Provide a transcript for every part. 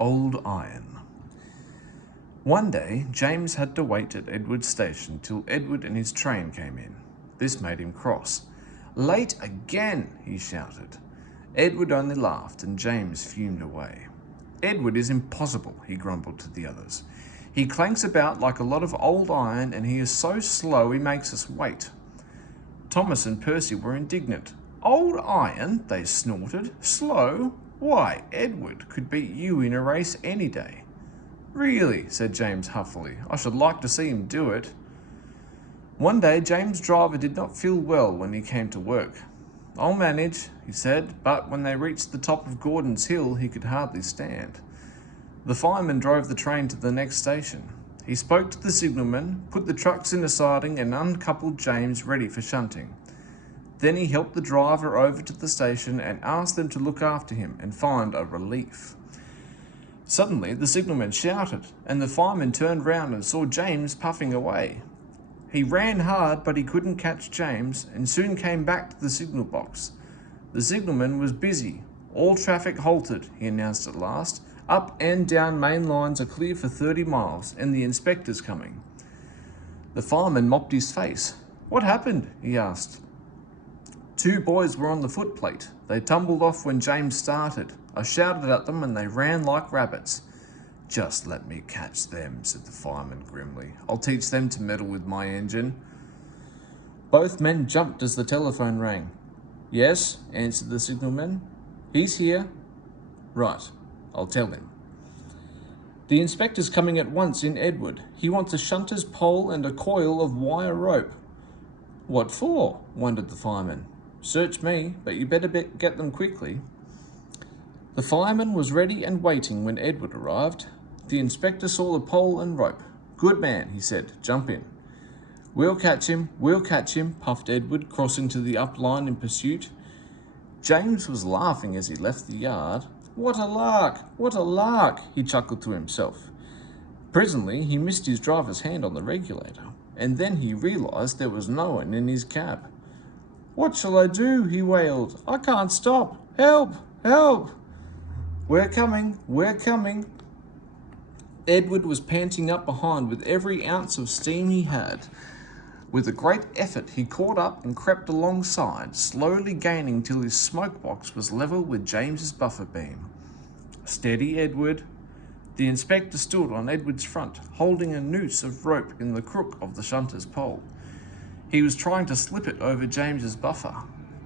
Old Iron. One day, James had to wait at Edward's station till Edward and his train came in. This made him cross. "Late again," he shouted. Edward only laughed and James fumed away. "Edward is impossible," he grumbled to the others. "He clanks about like a lot of old iron and he is so slow he makes us wait." Thomas and Percy were indignant. "Old iron?" they snorted. "Slow? Why, Edward could beat you in a race any day." "Really," said James huffily, "I should like to see him do it." One day James' driver did not feel well when he came to work. "I'll manage," he said, but when they reached the top of Gordon's Hill he could hardly stand. The fireman drove the train to the next station. He spoke to the signalman, put the trucks in a siding and uncoupled James ready for shunting. Then he helped the driver over to the station and asked them to look after him and find a relief. Suddenly the signalman shouted and the fireman turned round and saw James puffing away. He ran hard but he couldn't catch James and soon came back to the signal box. The signalman was busy. "All traffic halted," he announced at last. "Up and down main lines are clear for 30 miles and the inspector's coming." The fireman mopped his face. "What happened?" he asked. "Two boys were on the footplate. They tumbled off when James started. I shouted at them and they ran like rabbits." "Just let me catch them," said the fireman grimly. "I'll teach them to meddle with my engine." Both men jumped as the telephone rang. "Yes," answered the signalman. "He's here." "Right, I'll tell him." "The inspector's coming at once in Edward. He wants a shunter's pole and a coil of wire rope." "What for?" wondered the fireman. "Search me, but you better get them quickly." The fireman was ready and waiting when Edward arrived. The inspector saw the pole and rope. "Good man," he said. "Jump in." We'll catch him," puffed Edward, crossing to the up line in pursuit. James was laughing as he left the yard. What a lark," he chuckled to himself. Presently he missed his driver's hand on the regulator, and then he realised there was no one in his cab. "What shall I do?" he wailed. "I can't stop. Help! Help!" We're coming." Edward was panting up behind with every ounce of steam he had. With a great effort he caught up and crept alongside, slowly gaining till his smoke box was level with James's buffer beam. "Steady, Edward." The inspector stood on Edward's front, holding a noose of rope in the crook of the shunter's pole. He was trying to slip it over James's buffer.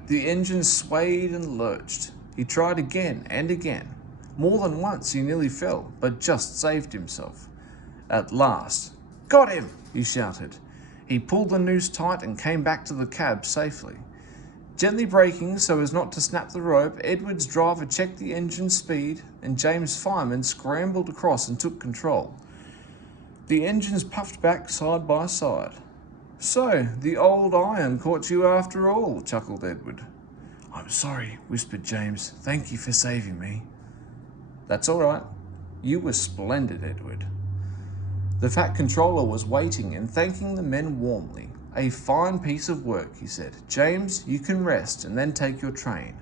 The engine swayed and lurched. He tried again and again. More than once he nearly fell, but just saved himself. At last, "Got him!" he shouted. He pulled the noose tight and came back to the cab safely. Gently braking so as not to snap the rope, Edward's driver checked the engine's speed and James' fireman scrambled across and took control. The engines puffed back side by side. "So, the old iron caught you after all," chuckled Edward. "I'm sorry," whispered James. "Thank you for saving me." "That's all right. You were splendid, Edward." The Fat Controller was waiting and thanking the men warmly. "A fine piece of work," he said. "James, you can rest and then take your train.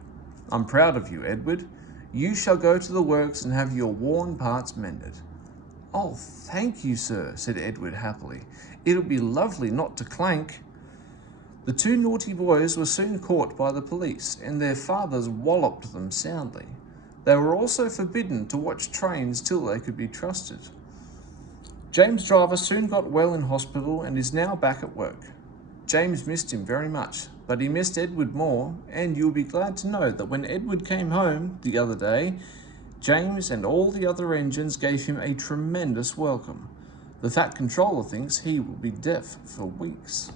I'm proud of you, Edward. You shall go to the works and have your worn parts mended." "Oh, thank you, sir," said Edward happily. "It'll be lovely not to clank." The two naughty boys were soon caught by the police and their fathers walloped them soundly. They were also forbidden to watch trains till they could be trusted. James' driver soon got well in hospital and is now back at work. James missed him very much, but he missed Edward more, and you'll be glad to know that when Edward came home the other day, James and all the other engines gave him a tremendous welcome. The Fat Controller thinks he will be deaf for weeks.